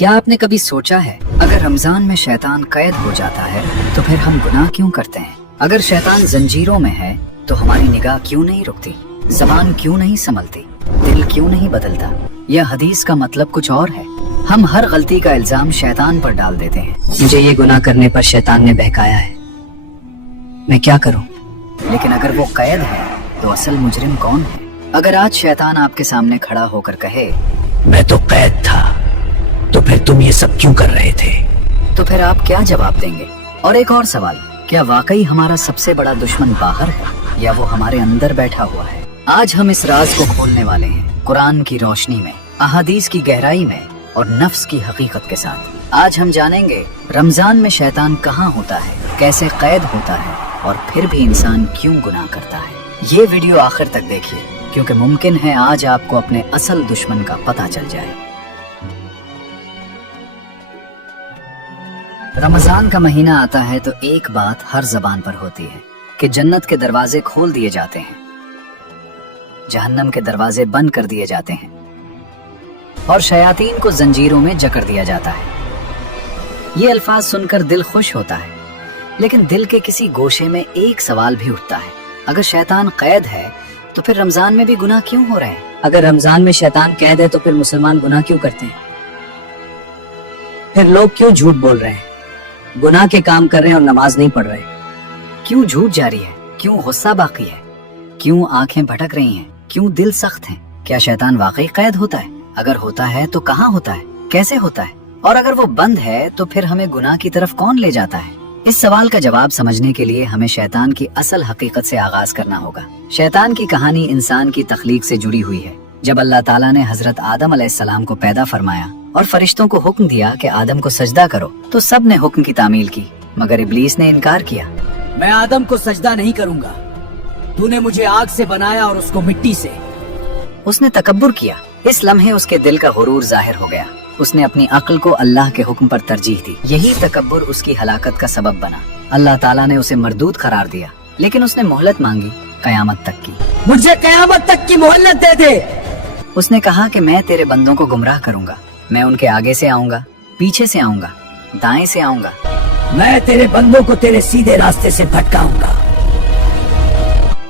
क्या आपने कभी सोचा है अगर रमजान में शैतान कैद हो जाता है तो फिर हम गुनाह क्यों करते हैं? अगर शैतान जंजीरों में है तो हमारी निगाह क्यों नहीं रुकती, जबान क्यों नहीं संभलती, दिल क्यों नहीं बदलता? यह हदीस का मतलब कुछ और है। हम हर गलती का इल्जाम शैतान पर डाल देते हैं। मुझे ये गुनाह करने पर शैतान ने बहकाया है, मैं क्या करूं? लेकिन अगर वो कैद है तो असल मुजरिम कौन है? अगर आज शैतान आपके सामने खड़ा होकर कहे मैं तो कैद था, तो फिर तुम ये सब क्यों कर रहे थे? तो फिर आप क्या जवाब देंगे? और एक और सवाल, क्या वाकई हमारा सबसे बड़ा दुश्मन बाहर है या वो हमारे अंदर बैठा हुआ है? आज हम इस राज को खोलने वाले हैं, कुरान की रोशनी में, अहादीस की गहराई में और नफ्स की हकीकत के साथ। आज हम जानेंगे रमजान में शैतान कहाँ होता है, कैसे कैद होता है और फिर भी इंसान क्यों गुनाह करता है। ये वीडियो आखिर तक देखिए, क्योंकि मुमकिन है आज आपको अपने असल दुश्मन का पता चल जाए। रमजान का महीना आता है तो एक बात हर जबान पर होती है कि जन्नत के दरवाजे खोल दिए जाते हैं, जहन्नम के दरवाजे बंद कर दिए जाते हैं और शयातीन को जंजीरों में जकड़ दिया जाता है। ये अल्फाज सुनकर दिल खुश होता है, लेकिन दिल के किसी गोशे में एक सवाल भी उठता है, अगर शैतान कैद है तो फिर रमजान में भी गुनाह क्यों हो रहे हैं? अगर रमजान में शैतान कैद है तो फिर मुसलमान गुनाह क्यों करते हैं? फिर लोग क्यों झूठ बोल रहे हैं, गुनाह के काम कर रहे हैं और नमाज नहीं पढ़ रहे? क्यों झूठ जारी है? क्यों गुस्सा बाकी है? क्यों आंखें भटक रही हैं? क्यों दिल सख्त है? क्या शैतान वाकई कैद होता है? अगर होता है तो कहाँ होता है, कैसे होता है? और अगर वो बंद है तो फिर हमें गुनाह की तरफ कौन ले जाता है? इस सवाल का जवाब समझने के लिए हमें शैतान की असल हकीकत से आगाज करना होगा। शैतान की कहानी इंसान की तख्लीक से जुड़ी हुई है। जब अल्लाह ताला ने हजरत आदम अलैहिस्सलाम को पैदा फरमाया और फरिश्तों को हुक्म दिया कि आदम को सजदा करो, तो सब ने हुक्म की तामील की, मगर इब्लीस ने इनकार किया। मैं आदम को सजदा नहीं करूंगा, तूने मुझे आग से बनाया और उसको मिट्टी से। उसने तकब्बुर किया। इस लम्हे उसके दिल का गुरूर जाहिर हो गया। उसने अपनी अक्ल को अल्लाह के हुक्म पर तरजीह दी। यही तकब्बुर उसकी हलाकत का सबब बना। अल्लाह ताला ने उसे मरदूद करार दिया, लेकिन उसने मोहलत मांगी कयामत तक की। मुझे कयामत तक की मोहलत दे दे। उसने कहा कि मैं तेरे बंदों को गुमराह करूंगा, मैं उनके आगे से आऊंगा, पीछे से आऊंगा, दाएं से आऊंगा, मैं तेरे बंदों को तेरे सीधे रास्ते से भटकाऊंगा।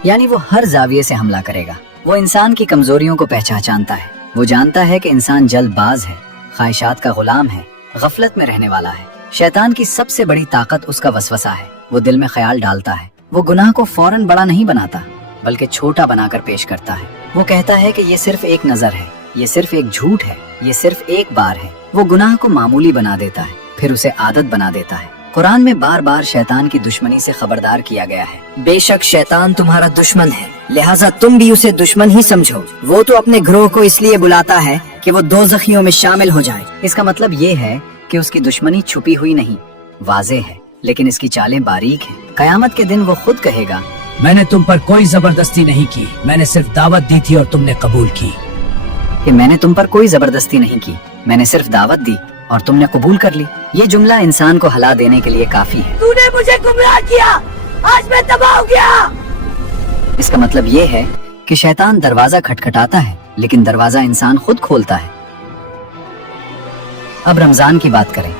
यानी वो हर जाविये से हमला करेगा। वो इंसान की कमजोरियों को पहचानता है। वो जानता है कि इंसान जल्दबाज है, ख्वाहिशात का गुलाम है, गफलत में रहने वाला है। शैतान की सबसे बड़ी ताकत उसका वसवसा है। वो दिल में ख्याल डालता है। वो गुनाह को फौरन बड़ा नहीं बनाता, बल्कि छोटा बनाकर पेश करता है। वो कहता है कि ये सिर्फ एक नजर है, ये सिर्फ एक झूठ है, ये सिर्फ एक बार है। वो गुनाह को मामूली बना देता है, फिर उसे आदत बना देता है। कुरान में बार बार शैतान की दुश्मनी से खबरदार किया गया है। बेशक शैतान तुम्हारा दुश्मन है, लिहाजा तुम भी उसे दुश्मन ही समझो। वो तो अपने ग्रोह को इसलिए बुलाता है कि वो दोज़खियों में शामिल हो जाए। इसका मतलब ये है कि उसकी दुश्मनी छुपी हुई नहीं, वाज़ेह है, लेकिन इसकी चालें बारीक हैं। कयामत के दिन वो खुद कहेगा, मैंने तुम पर कोई जबरदस्ती नहीं की, मैंने सिर्फ दावत दी थी और तुमने कबूल की। कि मैंने तुम पर कोई जबरदस्ती नहीं की, मैंने सिर्फ दावत दी और तुमने कबूल कर ली। ये जुमला इंसान को हला देने के लिए काफी है। तूने मुझे गुमराह किया, आज मैं तबाह हो गया। इसका मतलब ये है कि शैतान दरवाजा खटखटाता है, लेकिन दरवाजा इंसान खुद खोलता है। अब रमजान की बात करें।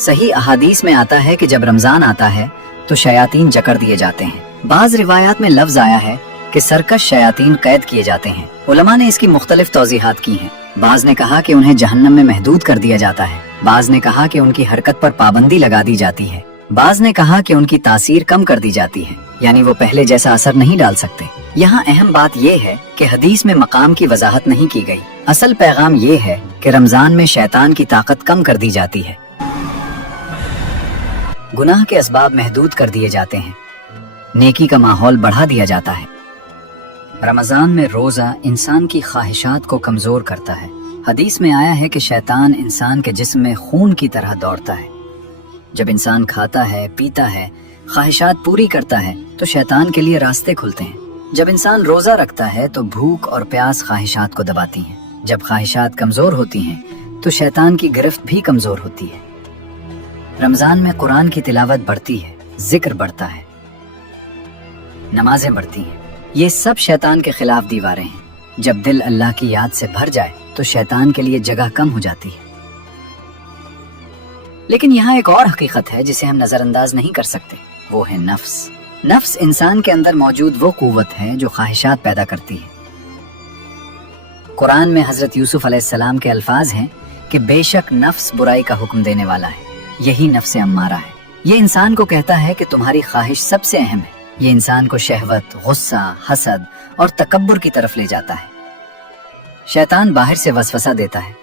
सही अहादीस में आता है कि जब रमजान आता है तो शयातीन जकड़ दिए जाते हैं। बाज रिवायात में लफ्ज आया है कि सरकश शयातीन कैद किए जाते हैं। उलमा ने इसकी मुख्तलिफ तौजीहात की हैं। बाज ने कहा कि उन्हें जहन्नम में महदूद कर दिया जाता है, बाज ने कहा कि उनकी हरकत पर पाबंदी लगा दी जाती है, बाज ने कहा कि उनकी तासीर कम कर दी जाती है, यानी वो पहले जैसा असर नहीं डाल सकते। यहाँ अहम बात यह है कि हदीस में मकाम की वजाहत नहीं की गई। असल पैगाम ये है कि रमजान में शैतान की ताकत कम कर दी जाती है, गुनाह के असबाब महदूद कर दिए जाते हैं, नेकी का माहौल बढ़ा दिया जाता है। रमजान में रोजा इंसान की ख्वाहिशात को कमजोर करता है। हदीस में आया है कि शैतान इंसान के जिस्म में खून की तरह दौड़ता है। जब इंसान खाता है, पीता है, ख्वाहिशात पूरी करता है तो शैतान के लिए रास्ते खुलते हैं। जब इंसान रोजा रखता है तो भूख और प्यास ख्वाहिशात को दबाती हैं। जब ख्वाहिशात कमजोर होती हैं तो शैतान की गिरफ्त भी कमजोर होती है। रमजान में कुरान की तिलावत बढ़ती है, जिक्र बढ़ता है, नमाजें बढ़ती हैं। ये सब शैतान के खिलाफ दीवारें हैं। जब दिल अल्लाह की याद से भर जाए तो शैतान के लिए जगह कम हो जाती है। लेकिन यहाँ एक और हकीकत है जिसे हम नजरअंदाज नहीं कर सकते, वो है नफ्स। नफ्स इंसान के अंदर मौजूद वो कुव्वत है जो ख्वाहिशात पैदा करती है। कुरान में हजरत यूसुफ अलैहिस्सलाम के अल्फाज हैं कि बेशक नफ्स बुराई का हुक्म देने वाला है, यही नफ्स अम्मारा है। ये इंसान को कहता है कि तुम्हारी ख्वाहिश सबसे अहम है। ये इंसान को शहवत, गुस्सा, हसद और तकब्बुर की तरफ ले जाता है। शैतान बाहर से वसवसा देता है,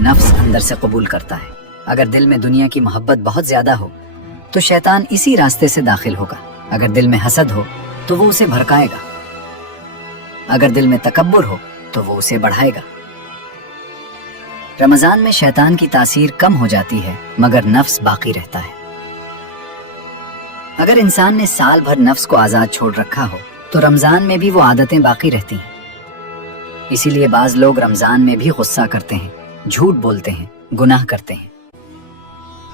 नफ्स अंदर से कबूल करता है। अगर दिल में दुनिया की मोहब्बत बहुत ज्यादा हो तो शैतान इसी रास्ते से दाखिल होगा। अगर दिल में हसद हो तो वो उसे भड़काएगा। अगर दिल में तकब्बुर हो तो वो उसे बढ़ाएगा। रमजान में शैतान की तासीर कम हो जाती है मगर नफ्स बाकी रहता है। अगर इंसान ने साल भर नफ्स को आजाद छोड़ रखा हो तो रमजान में भी वो आदतें बाकी रहती हैं। इसीलिए बाज लोग रमजान में भी गुस्सा करते हैं, झूठ बोलते हैं, गुनाह करते हैं।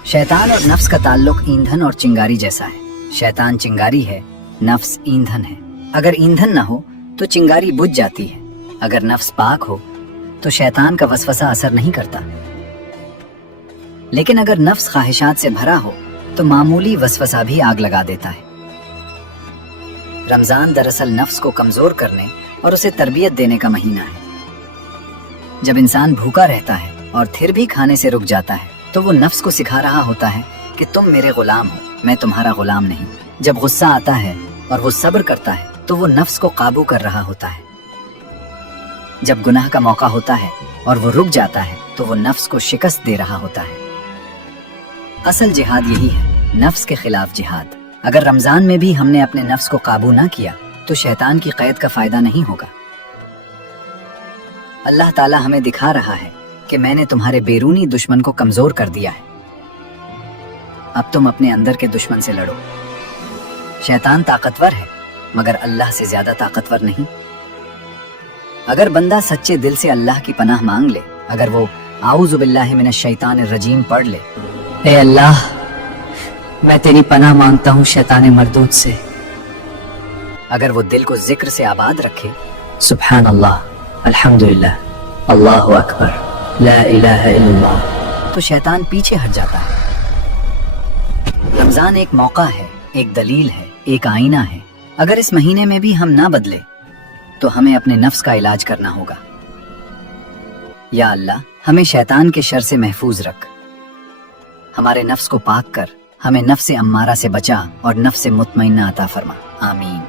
शैतान और नफ्स का ताल्लुक ईंधन और चिंगारी जैसा है। शैतान चिंगारी है, नफ्स ईंधन है। अगर ईंधन ना हो तो चिंगारी बुझ जाती है। अगर नफ्स पाक हो तो शैतान का वसवसा असर नहीं करता। लेकिन अगर नफ्स ख्वाहिशात से भरा हो तो मामूली वसवसा भी आग लगा देता है। रमजान दरअसल नफ्स को कमजोर करने और उसे तरबियत देने का महीना है। जब इंसान भूखा रहता है और फिर भी खाने से रुक जाता है तो वो नफ्स को सिखा रहा होता है कि तुम मेरे गुलाम हो, मैं तुम्हारा गुलाम नहीं। जब गुस्सा आता है और वो सब्र करता है तो वो नफ्स को काबू कर रहा होता है। जब गुनाह का मौका होता है और वो रुक जाता है तो वो नफ्स को शिकस्त दे रहा होता है। असल जिहाद यही है, नफ्स के खिलाफ जिहाद। अगर रमजान में भी हमने अपने नफ्स को काबू ना किया तो शैतान की कैद का फायदा नहीं होगा। अल्लाह ताला हमें दिखा रहा है कि मैंने तुम्हारे बैरूनी दुश्मन को कमजोर कर दिया है। अब तुम अपने अंदर के दुश्मन से लड़ो। शैतान ताकतवर है मगर अल्लाह से ज्यादा ताकतवर नहीं। अगर बंदा सच्चे दिल से अल्लाह की पनाह मांग ले, अगर वो आऊज़ु बिल्लाहि मिनश शैतानिर रजीम पढ़ ले, ए अल्लाह मैं तेरी पनाह मांगता हूँ शैतान मरदूद से, अगर वो दिल को जिक्र से आबाद रखे, सुब्हान अल्लाह, अल्हम्दुलिल्लाह, अल्लाहु अकबर, ला इलाहा इल्लल्लाह, तो शैतान पीछे हट जाता है। रमजान एक मौका है, एक दलील है, एक आईना है। अगर इस महीने में भी हम ना बदले तो हमें अपने नफ्स का इलाज करना होगा। या अल्लाह हमें शैतान के शर से महफूज रख, हमारे नफ्स को पाक कर, हमें नफ्स अम्मारा से बचा और नफ्स मुतमइन्ना अता फरमा। आमीन।